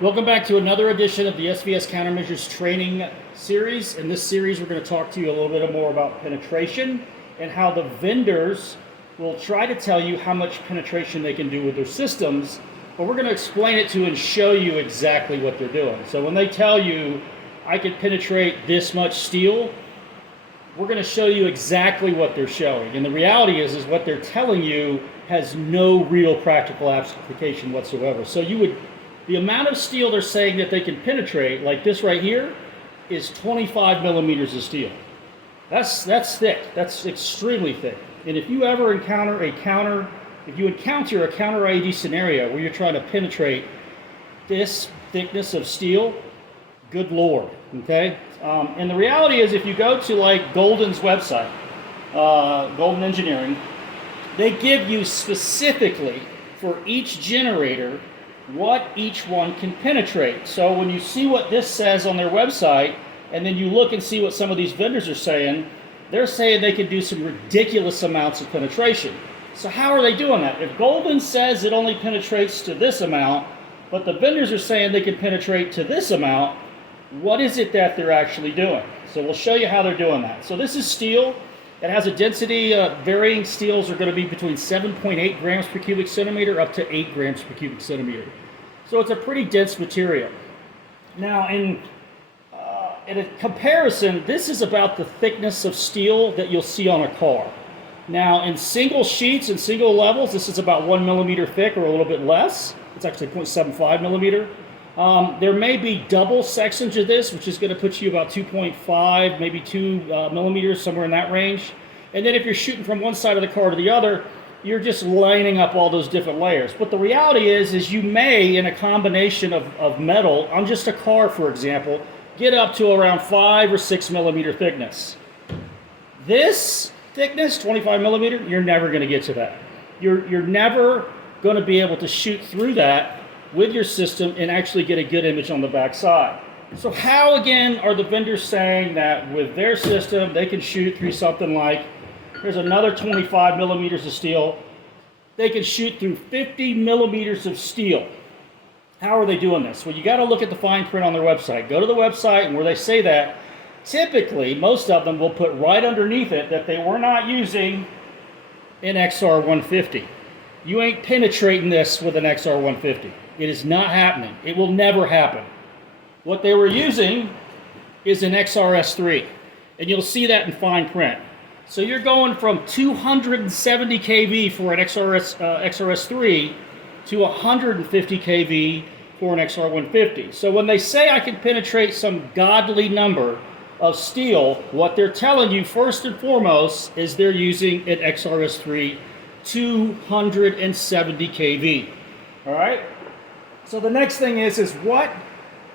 Welcome back to another edition of the SVS Countermeasures training series. In this series, we're going to talk to you a little bit more about penetration and how the vendors will try to tell you how much penetration they can do with their systems, but we're going to explain it to you and show you exactly what they're doing. So when they tell you, I can penetrate this much steel, we're going to show you exactly what they're showing. And the reality is what they're telling you has no real practical application whatsoever. So the amount of steel they're saying that they can penetrate, like this right here, is 25 millimeters of steel. That's thick. That's extremely thick. And if you ever encounter a counter IED scenario where you're trying to penetrate this thickness of steel, good Lord, okay? And the reality is if you go to like Golden's website, Golden Engineering, they give you specifically for each generator what each one can penetrate. So when you see what this says on their website, and then you look and see what some of these vendors are saying, they're saying they can do some ridiculous amounts of penetration. So how are they doing that? If Golden says it only penetrates to this amount, but the vendors are saying they can penetrate to this amount, what is it that they're actually doing? So we'll show you how they're doing that. So this is steel. It has a density, varying steels are going to be between 7.8 grams per cubic centimeter up to 8 grams per cubic centimeter. So it's a pretty dense material. Now in a comparison, this is about the thickness of steel that you'll see on a car. Now in single sheets and single levels, this is about 1 millimeter thick or a little bit less. It's actually 0.75 millimeter. There may be double sections of this, which is going to put you about 2.5, maybe 2 millimeters, somewhere in that range. And then if you're shooting from one side of the car to the other, you're just lining up all those different layers. But the reality is you may, in a combination of metal, on just a car, for example, get up to around 5 or 6 millimeter thickness. This thickness, 25 millimeter, you're never going to get to that. You're never going to be able to shoot through that with your system and actually get a good image on the back side. So how, again, are the vendors saying that with their system they can shoot through something like, here's another 25 millimeters of steel, they can shoot through 50 millimeters of steel? How are they doing this? Well, you got to look at the fine print on their website. Go to the website, and where they say that, typically most of them will put right underneath it that they were not using an XR150. You ain't penetrating this with an XR150. It is not happening. It will never happen. What they were using is an XRS3, and you'll see that in fine print. So you're going from 270 kV for an XRS3 to 150 kV for an XR150. So when they say I can penetrate some godly number of steel, what they're telling you first and foremost is they're using an XRS3 270 kV. All right? So the next thing is what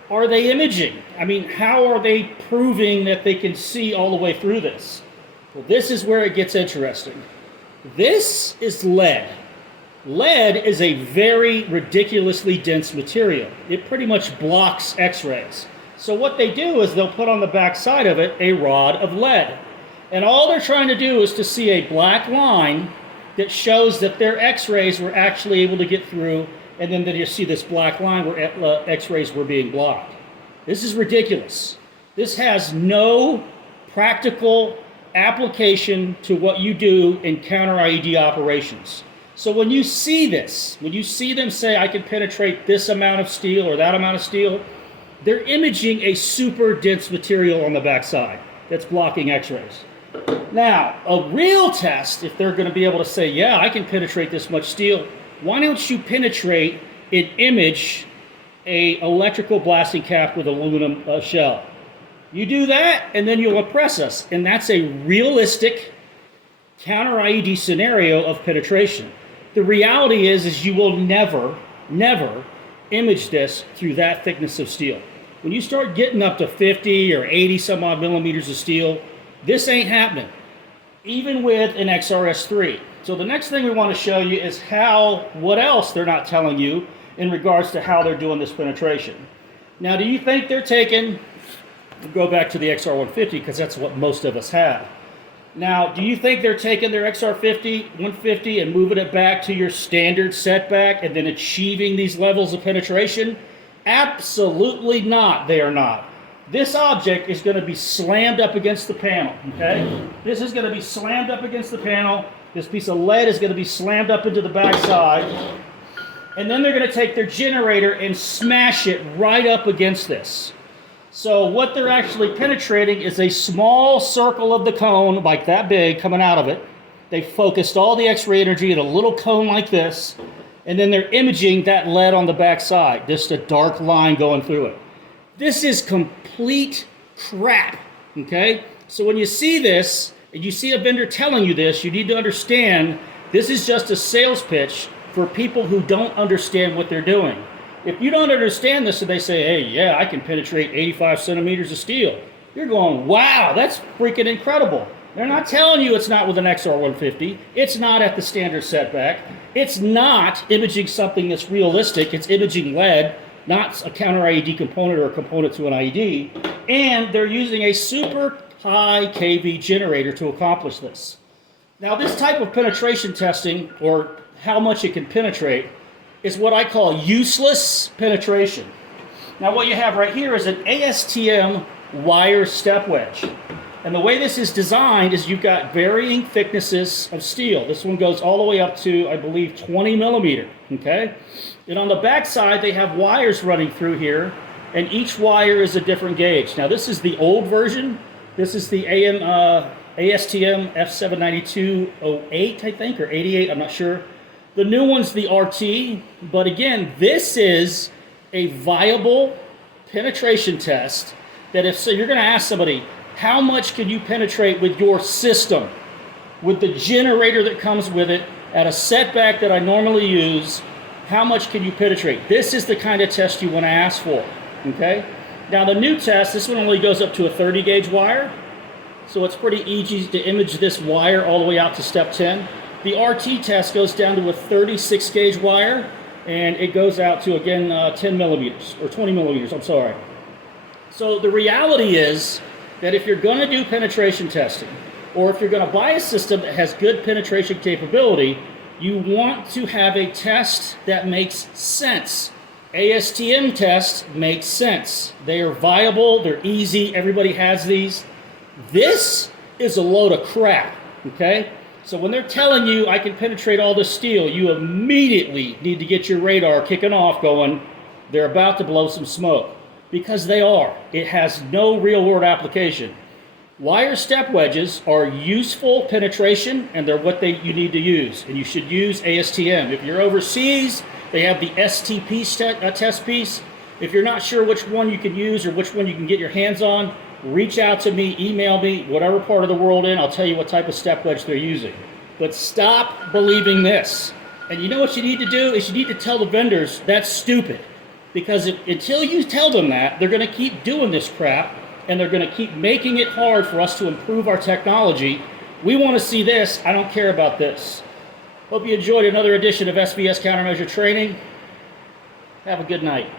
are they imaging? I mean, how are they proving that they can see all the way through this? Well, this is where it gets interesting. This is lead. Lead is a very ridiculously dense material. It pretty much blocks X-rays. So what they do is they'll put on the back side of it a rod of lead. And all they're trying to do is to see a black line that shows that their X-rays were actually able to get through, and then you see this black line where X-rays were being blocked. This is ridiculous. This has no practical application to what you do in counter IED operations. So when you see this, when you see them say, I can penetrate this amount of steel or that amount of steel, they're imaging a super dense material on the backside that's blocking X-rays. Now, a real test, if they're going to be able to say, yeah, I can penetrate this much steel, why don't you penetrate and image a electrical blasting cap with aluminum shell? You do that, and then you'll impress us. And that's a realistic counter IED scenario of penetration. The reality is you will never image this through that thickness of steel. When you start getting up to 50 or 80 some odd millimeters of steel, this ain't happening, even with an XRS3. So the next thing we want to show you is what else they're not telling you in regards to how they're doing this penetration. Now, do you think they're taking, we'll go back to the XR150 because that's what most of us have. Now, do you think they're taking their XR50, 150 and moving it back to your standard setback and then achieving these levels of penetration? Absolutely not, they are not. This object is going to be slammed up against the panel, okay? This is going to be slammed up against the panel. This piece of lead is going to be slammed up into the backside. And then they're going to take their generator and smash it right up against this. So what they're actually penetrating is a small circle of the cone, like that big, coming out of it. They focused all the X-ray energy in a little cone like this, and then they're imaging that lead on the backside, just a dark line going through it. This is complete crap, okay? So when you see this, and you see a vendor telling you this, you need to understand this is just a sales pitch for people who don't understand what they're doing. If you don't understand this and they say, hey, yeah, I can penetrate 85 centimeters of steel, you're going, wow, that's freaking incredible. They're not telling you it's not with an XR150. It's not at the standard setback. It's not imaging something that's realistic. It's imaging lead, not a counter IED component or a component to an IED. And they're using a super high kV generator to accomplish this. Now, this type of penetration testing, or how much it can penetrate, is what I call useless penetration. Now, what you have right here is an ASTM wire step wedge. And the way this is designed is you've got varying thicknesses of steel. This one goes all the way up to, I believe, 20 millimeter, okay? And on the back side, they have wires running through here, and each wire is a different gauge. Now, this is the old version. This is the ASTM F79208, I think, or 88, I'm not sure. The new one's the RT, but again, this is a viable penetration test that if so, you're going to ask somebody, how much can you penetrate with your system, with the generator that comes with it, at a setback that I normally use, how much can you penetrate? This is the kind of test you want to ask for, okay? Now the new test, this one only goes up to a 30 gauge wire, so it's pretty easy to image this wire all the way out to step 10. The RT test goes down to a 36 gauge wire, and it goes out to, again, 10 millimeters, or 20 millimeters, I'm sorry. So the reality is that if you're going to do penetration testing, or if you're going to buy a system that has good penetration capability, you want to have a test that makes sense. ASTM tests make sense. They are viable, they're easy, everybody has these. This is a load of crap, okay? So when they're telling you I can penetrate all this steel, you immediately need to get your radar kicking off going, they're about to blow some smoke. Because they are. It has no real-world application. Wire step wedges are useful penetration, and they're what you need to use. And you should use ASTM. If you're overseas, they have the STP test piece. If you're not sure which one you can use or which one you can get your hands on, reach out to me, email me, whatever part of the world I'll tell you what type of step wedge they're using. But stop believing this. And you know what you need to do is you need to tell the vendors that's stupid. Because until you tell them that, they're going to keep doing this crap, and they're going to keep making it hard for us to improve our technology. We want to see this. I don't care about this. Hope you enjoyed another edition of SVS Countermeasure Training. Have a good night.